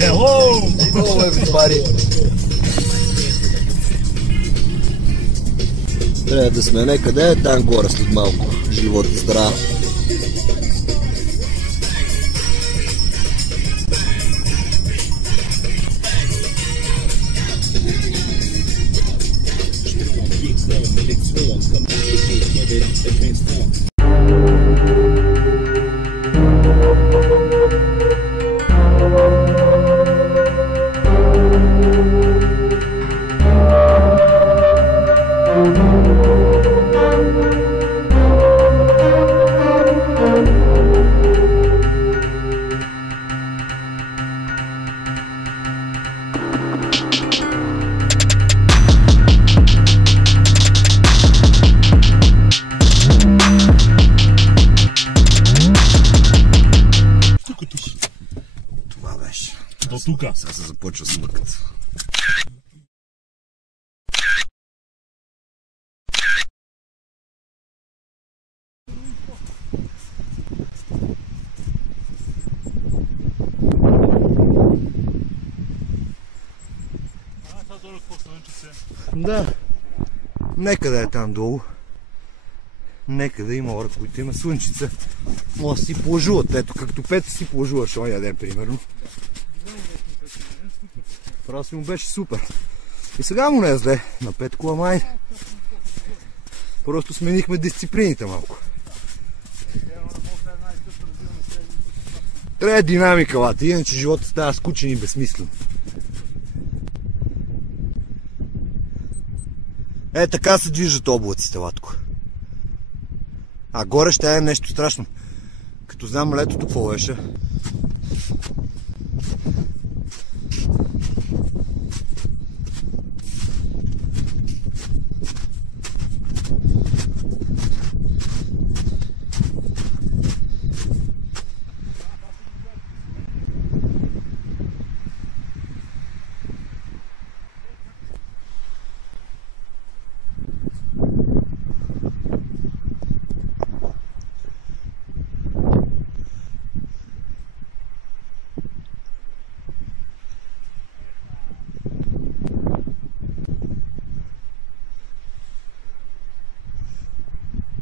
Hello everybody! Трябва да сме некъде е там горе след малко. Живот и здраве! Това беше. До тука. Сега се започва смъкът. Да. Некъде е там долу. Некъде има хора, които има слънчица. Може да си плажуват. Ето, както Петър си плажуваш оня ден, примерно. Просто му беше супер. И сега му не е зле на Петко, ама просто сменихме дисциплините малко. Трябва динамика, лата, иначе живота става скучен и безсмислен. Е, така се движат облаците, латко. А горе ще е нещо страшно. Като знам летото какво беше.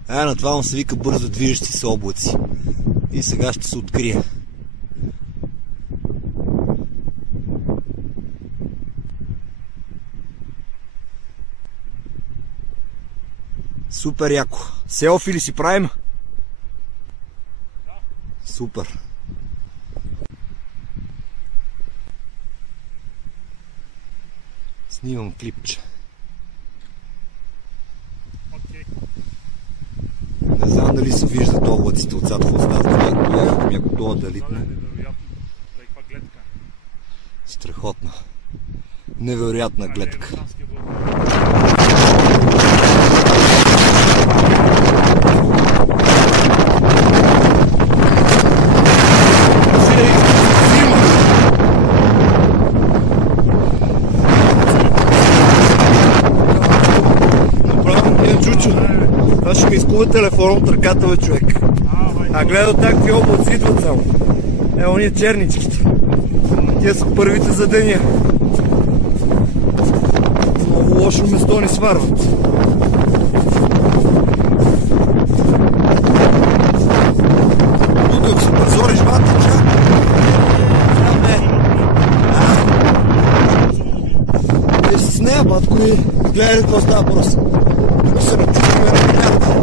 На това му се вика бързо движещи се облаци. И сега ще се открие. Супер яко. Селфи ли си правим? Супер. Снимам клипче. Не знам дали се виждат облаците отзад в остатъка. Колегата ми е готова да литне. Страхотна. Невероятна гледка. Това ще ми изкува телефона от ръката, бе, човек. А гледа такви облаци идват само. Е, ония черничките. Тия са първите за деня. Много лошо место ни сварват. Тук, ако се пазориш, вата, чак. Те с нея, батко, и гледай ли какво става просто. Тук се начуваме на милята.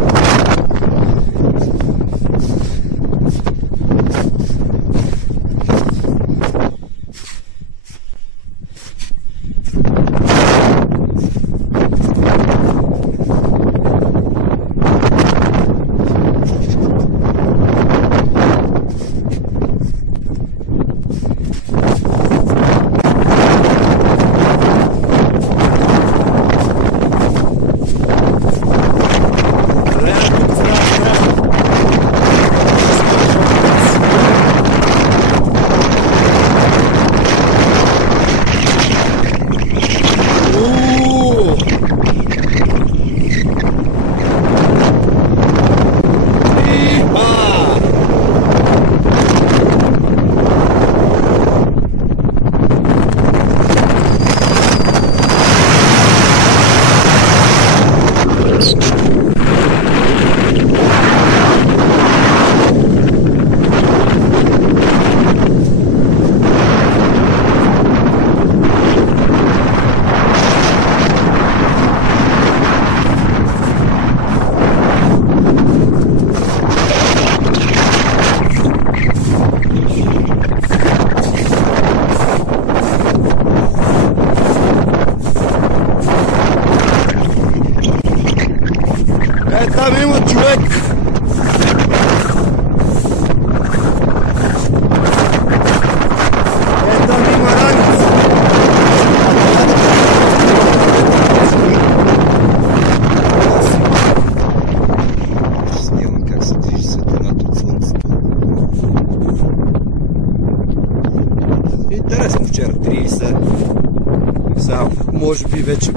вече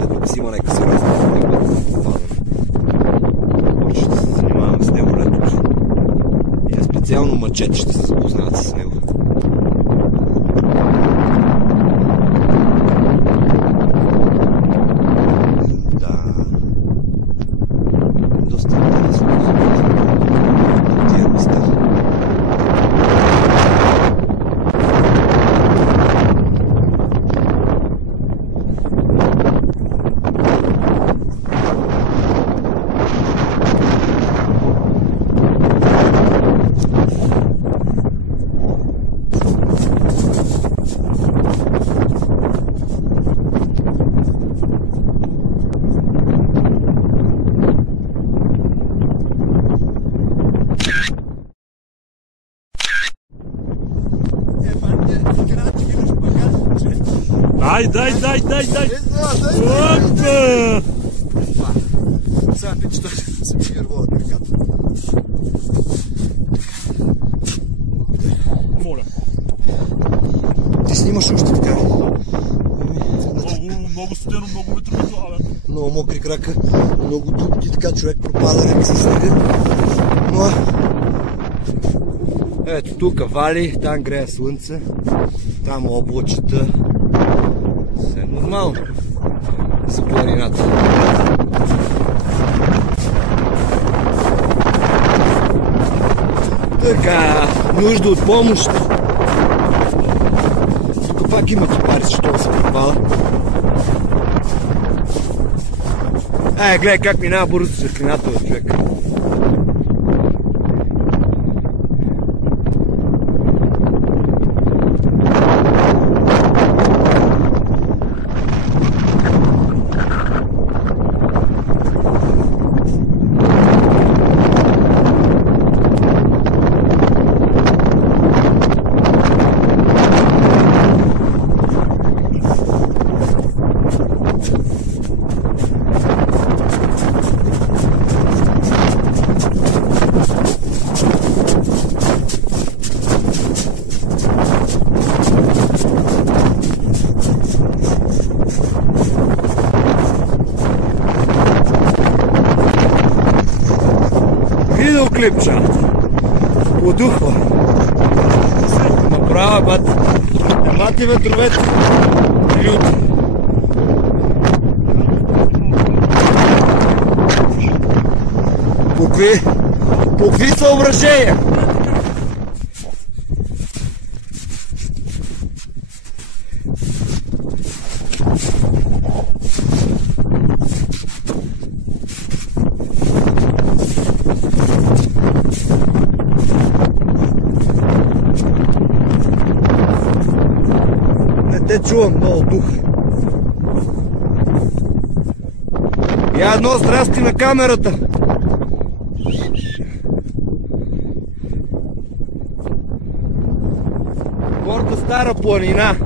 дето си има нека сериозна проблема. Почва да се занимавам с него летото. И специално мъчете ще се запознават с него. Дай! Опа! Сега пичета ще се ми гървола краката. Благодаря. Моля. Ти снимаш още така? Много студено, много ветровито, абе. Много мокри крака, много дупки, така човек пропада реми със снега. Но ето тук вали, там грее слънце, там облачета. Все нормално за планината. Така, нужда от помощ. Тук пак има кипари, защото се пропада. Гледай как минава бързо светлината, човек. Клипча. Подухва. Направа, бат. Мати ветровете. Люти. По какви съображения? Те чувам много дух. Я едно здрасти на камерата. Горда стара планина.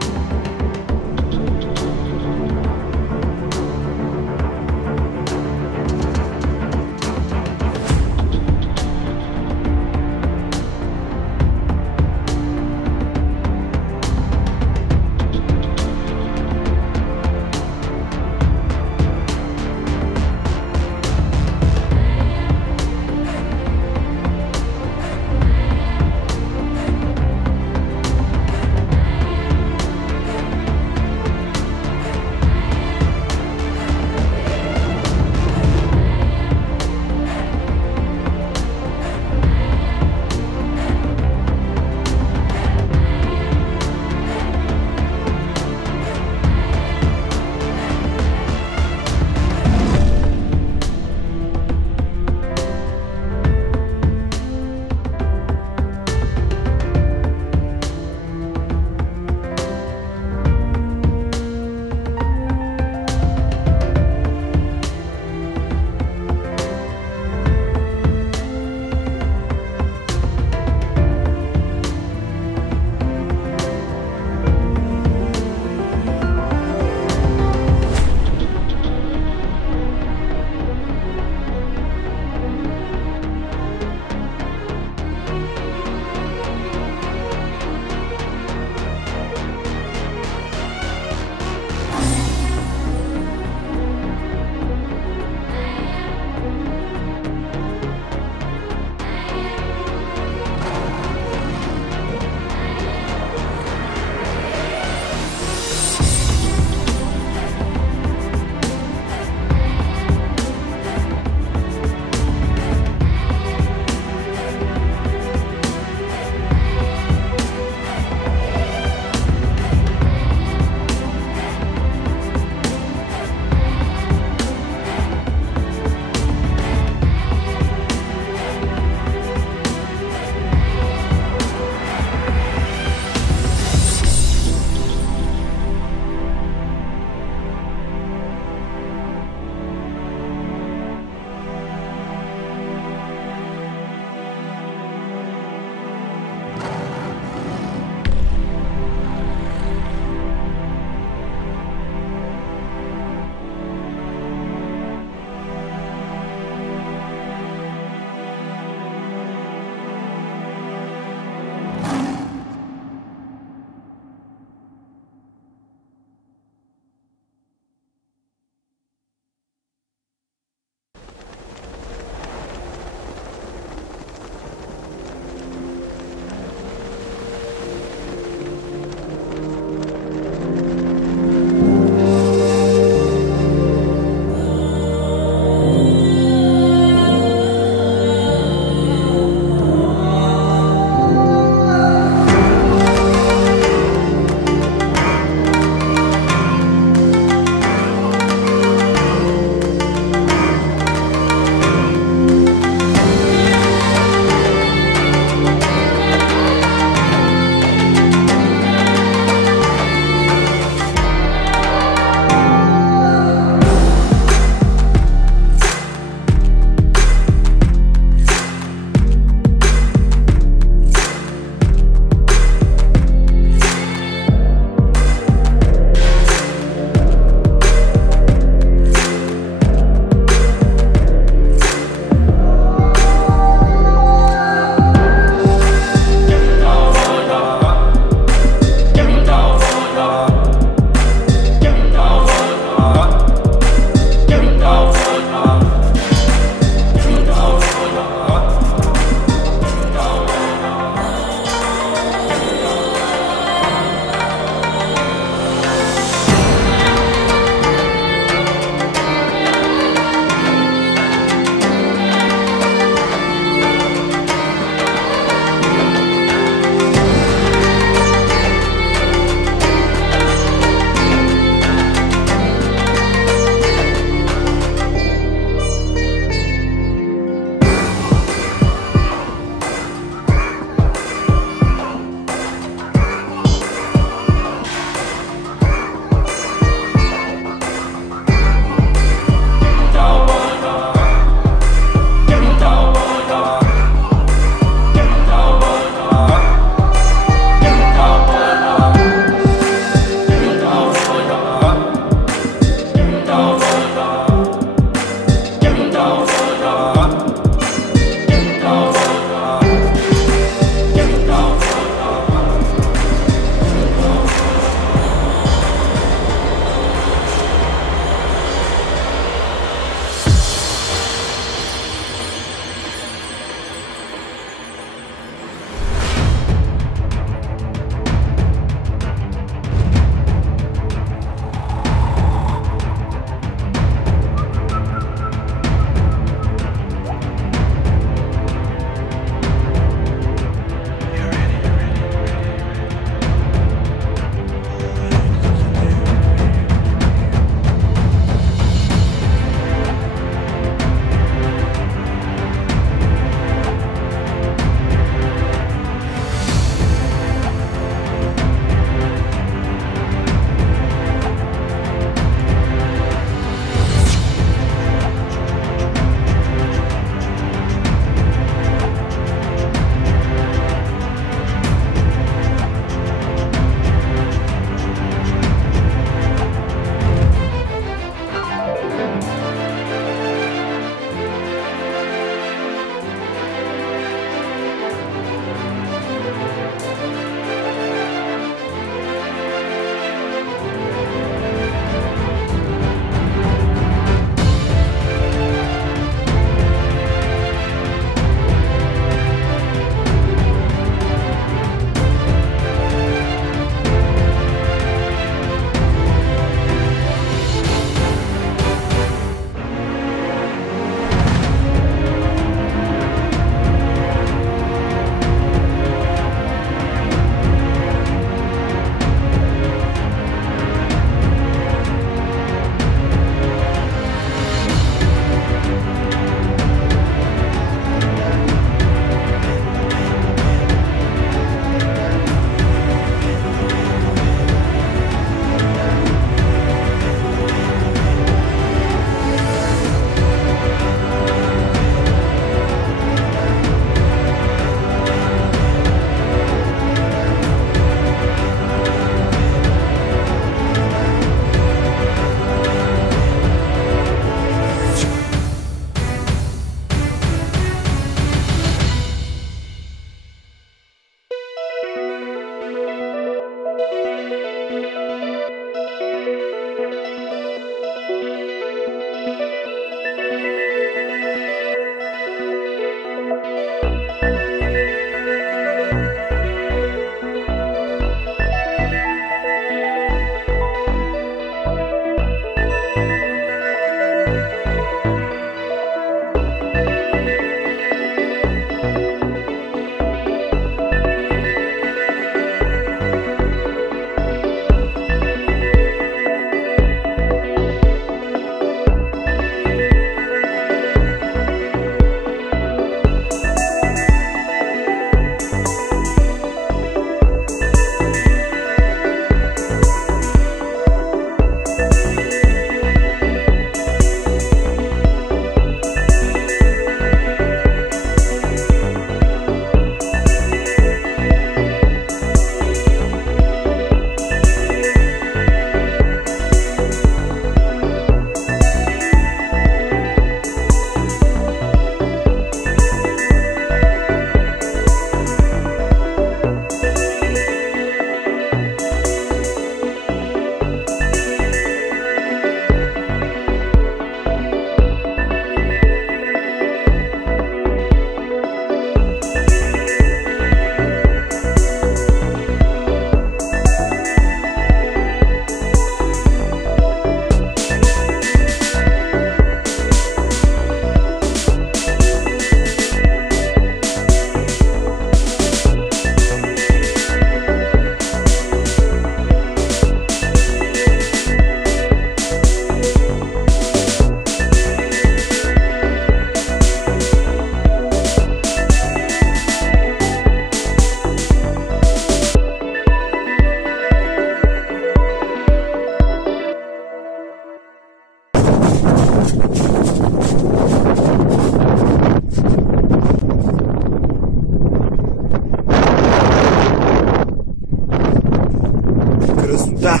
неща.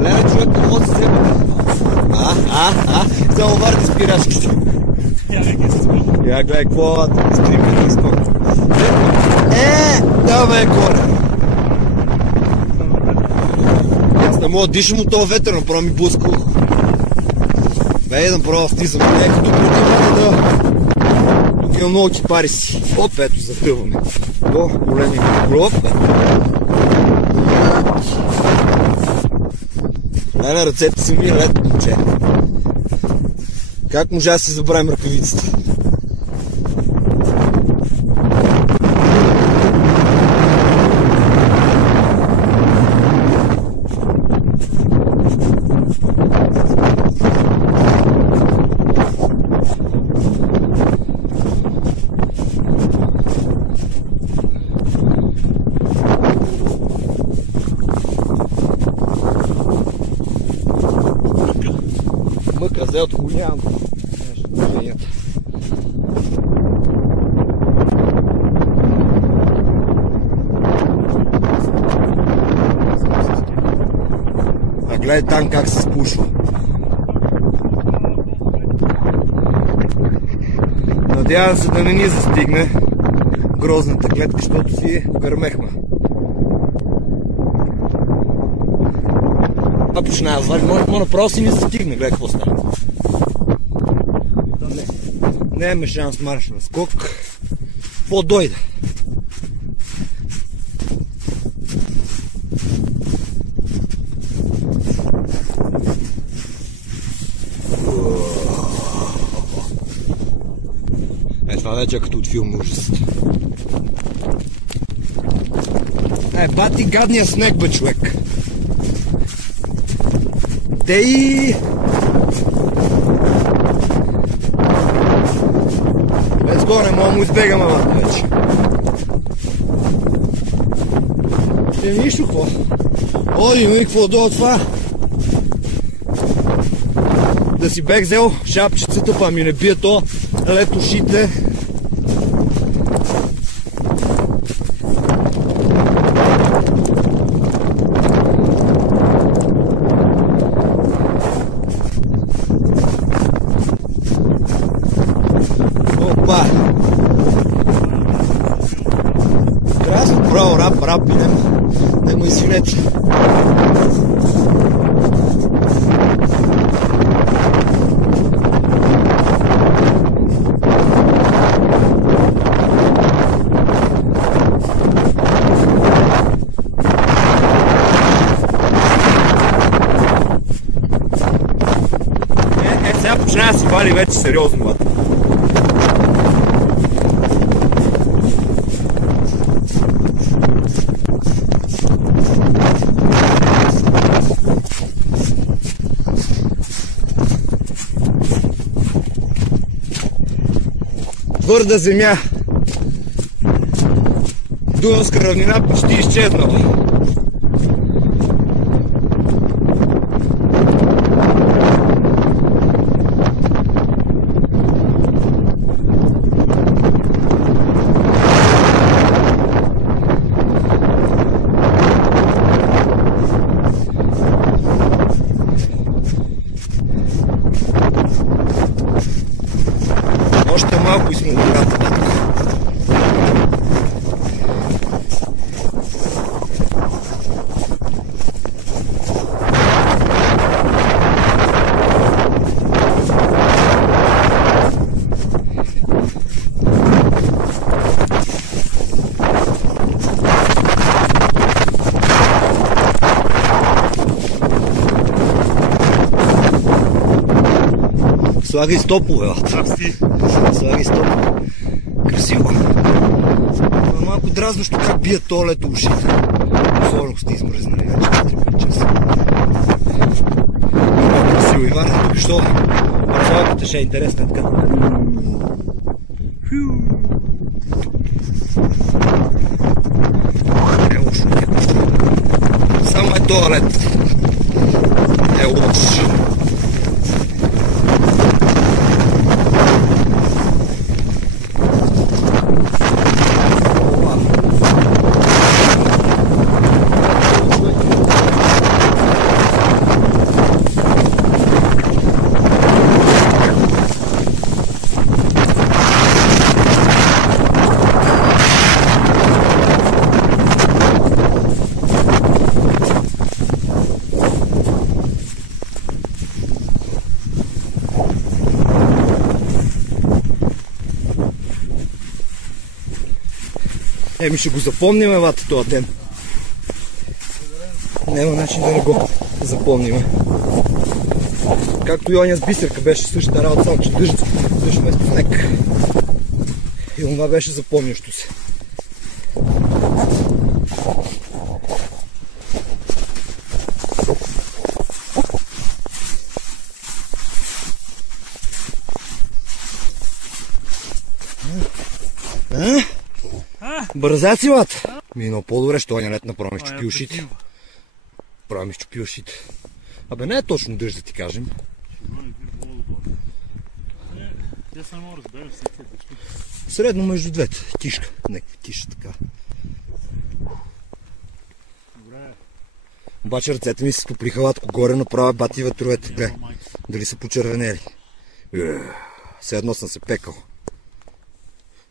Леле, човек, не мога да се себе. Само варди спирачките. Я гледай, какво стрима не изпълня. Давай горе. Аз не мога да дишам от този ветер, направо ми блъска. Бе, да направо стизам. Като преди да... Тук има много кипари си. Оп, ето, захъваме. До големи гроб. На ръцете си ми лед, момче. Как можа да си забравим ръкавиците? Мъка, взе от голям. А гледай там как се спушва. Надявам се да не ни застигне грозната клетка, защото си гърмехме. А почна да звали, може направо си ни застигне, гледай какво става. Не имаме шанс марш на скок. Какво дойде? Това вече е като от филм ужас. Бати гадния снег, бе, човек. Дей! Без горе, мога му избегаме вата вече. Ще нищо какво? Оди, има и какво долу това? Да си бех взел шапчицата, па ми не бие то лед ушите. Опа! Трябва да съм право рап и не му извинете. Сега почина да си вали вече сериозно, бат. Твърда земя. Дунавска равнина почти изчезнала. Още малко и сме до гората, батко. Слагай стопове, бат. Слагай стопове. Красиво. Малко дразнащо как бият толето ушите. Особено ако сте измръзнали вече 4-5 часа. Много красиво. И варна тук, що разлаката ще е интересна така. Е лошо, не е лошо. Само е туалет. Е лошо. Еми ще го запомниме, вата, този ден. Няма начин да не го запомниме. Както и оня с Бисерка беше същата работа, само че дъжд вместо снег. И това беше запомнящо се. Бързаци, лата! Минал по-добре, що оня лет направо ми щупи ушите. Право ми щупи ушите. Абе не е точно дъжд, да ти кажем. Средно между двете. Тишка. Некви тиша така. Обаче ръцете ми се стоплиха латко горе, направя бати ветровете. Гледай, дали са почервенели. Все едно съм се пекал.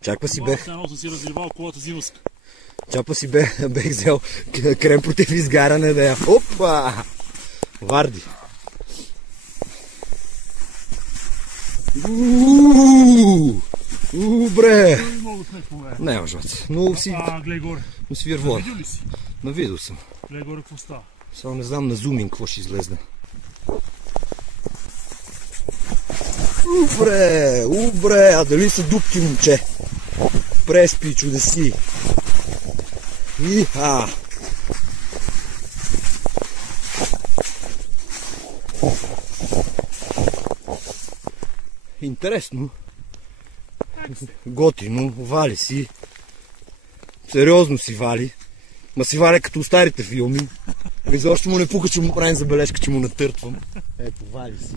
Чаква си бех. Чаква си бех взел крем против изгаряне да я. Опа! Варди. Бре! Няма жлад. Но си вирвор. На видео съм. Само не знам на зуминг какво ще излезне. Убре, а дали са дупки, момче? Преспи, чудеси. Иха! Интересно. Готино, вали си. Сериозно си вали. Ма си вали като старите филми. Изобщо му не пука, че му правим забележка, че му натъртвам. Ето, вали си.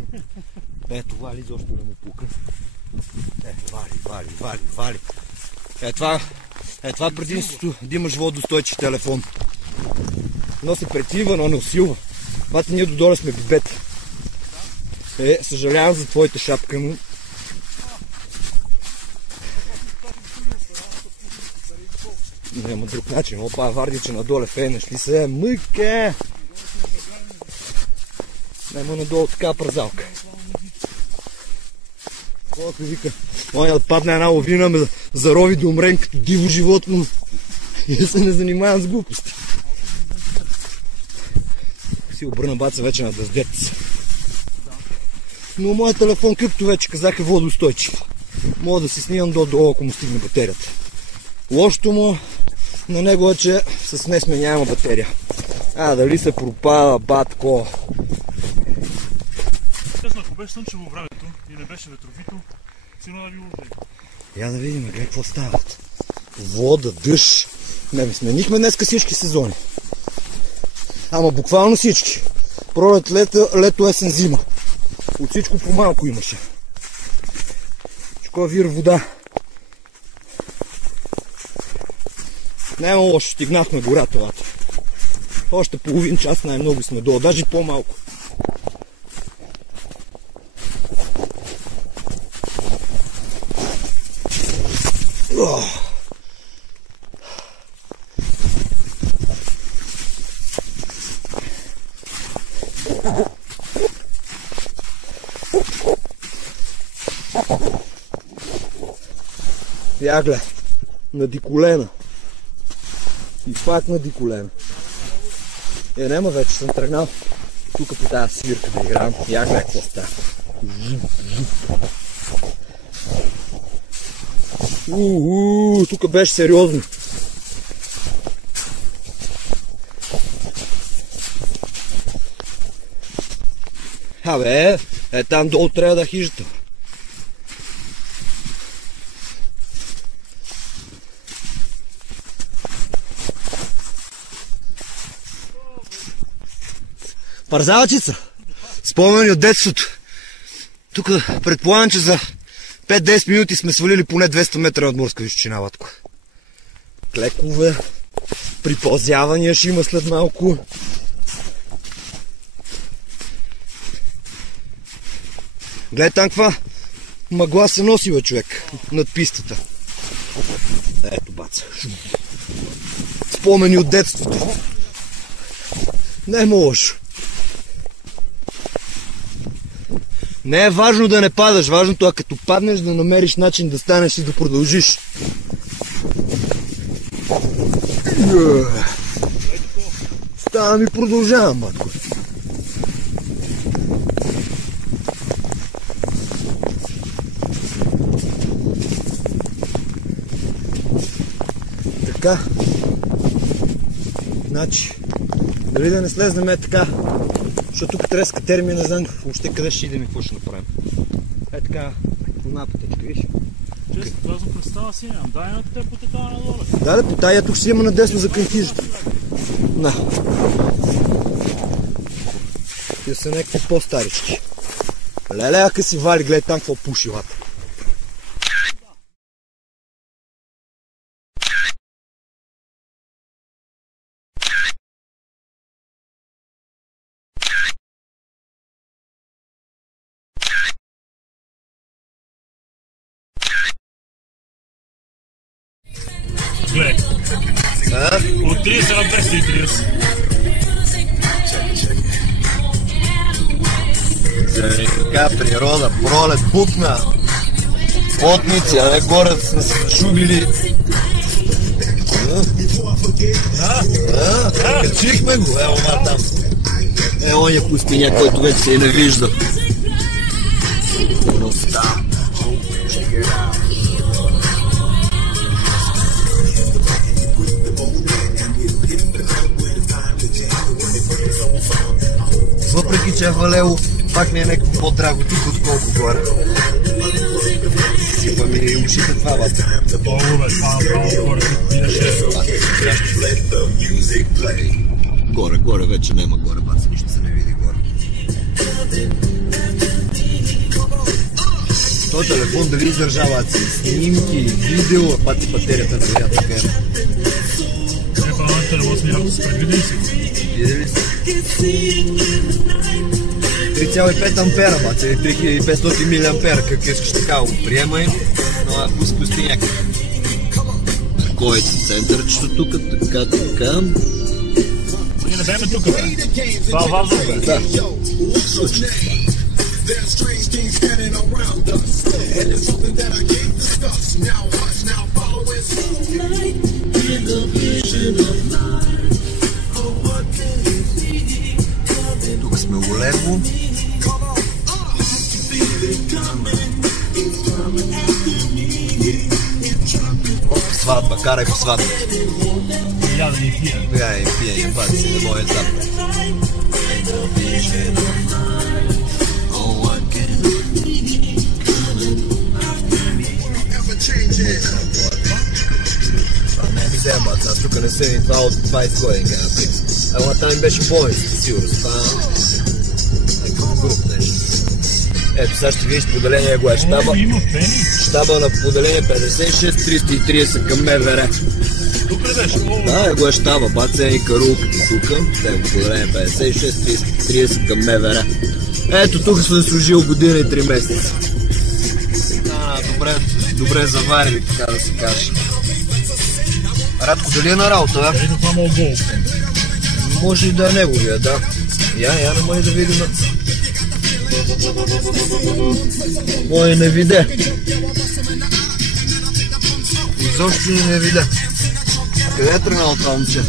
Ето, вали, изобщо не му пука. Вали. Това е предимството да имаш водостойчив телефон. Но се прекрива, но не усилва. Бати, ние додоле сме бибета. Съжалявам за твоята шапка, но... Няма друг начин. Опа, Вардиче надоле фейнеш ли се? Мъке! Няма надолу така празалка. Колко вика, оня да падне една лавина, ме зарови да умрем като диво животно и да се не занимавам с глупости. Си обърна баца вече на дъздец. Но моят телефон, както вече казах, е водоустойчив. Мога да си снимам долу, ако му стигне батерията. Лошото му на него е, че с несменяема батерия. Дали се пропада, батко. Ако беше слънчево времето и не беше ветровито, сигурно да би лужили. Я да видим, гледай какво стават. Вода, дъжд. Не, сменихме днеска всички сезони. Ама буквално всички. Пролет, лето, есен, зима. От всичко по-малко имаше. Такова вир вода. Няма лошо, стигнахме гората, лата. Още половин час най-много сме долу, даже по-малко. Я гледай, на диколена. И пак на диколена. Нема вече, съм тръгнал тук по тази свирка да играм. Я гледай какво става. Тук беше сериозно. Там долу трябва да хижата. Парзалчица, спомени от детството. Тук предполагам, че за 5-10 минути сме свалили поне 200 метра от морска височина, ватко. Клекове, припълзявания ще има след малко. Гледай там каква мъгла се носи, бе, човек, над пистата. Ето, баца. Спомени от детството. Не е лошо. Не е важно да не падаш, важното е като паднеш да намериш начин да станеш и да продължиш. Ставам и продължавам, матко. Така. Значи, дали да не слезнем така, защото тук треска термия, не знам въобще къде ще идем и какво ще направим. Е така, една пътечка, виж. Често казвам, представа си нямам. Дай на те потекава надолу. Да, по тая тук си има надесно за канкижата. Да. Тия са някакви по-старички. Леле, ака си вали, гледай там какво пуши лата. Гледай. От 30 на 230. Така природа, пролет, букна. Потници, а не горе сме се шубили. Качихме го, ево ма там. Е, оня пустиня, който вече се не вижда. Въпреки че е валело, пак ми е някакво по-драго тук, отколко горе. Сипа ми ушите това, бата. Долу, бе, това горе, Горе, горе, вече няма горе, баца, нищо се не види горе. Той телефон дали издържава снимки, видео, пати батерията на вряд така е. Телефон снимки са предвидени си. Видели си? 3,5 ампера, баца, или 3500 милиампера, как искаш така го приемай, но спусти някакъв. Кой е центърчето тук, така. Ние не беме тук, бе. Това е важно, бе. Да. Тук сме улево. Сватба, карай по сватба. Я да ни пия. Я и пия, бат си на моя запад. Не ми взема, аз тук не съм и това от 20 години. Ела там им беше по-низко, сигурно. Това някакъв груп нещо. Ето сега ще видиш поделение го е щаба. Щаба на поделение 56-330 към МВР. Тук ли беше? Да, го е щаба, баца и карулката тук. Те го поделение 56-330 към МВР. Ето тук сме служил година и 3 месеца. Добре заварили, така да се каже. Радко, дали е на работа, да? Ето това мога гол. Може и да е неговия, да. Я не може да видим. Мой не виде. Изобщо не виде. Къде е тръгнал това момче?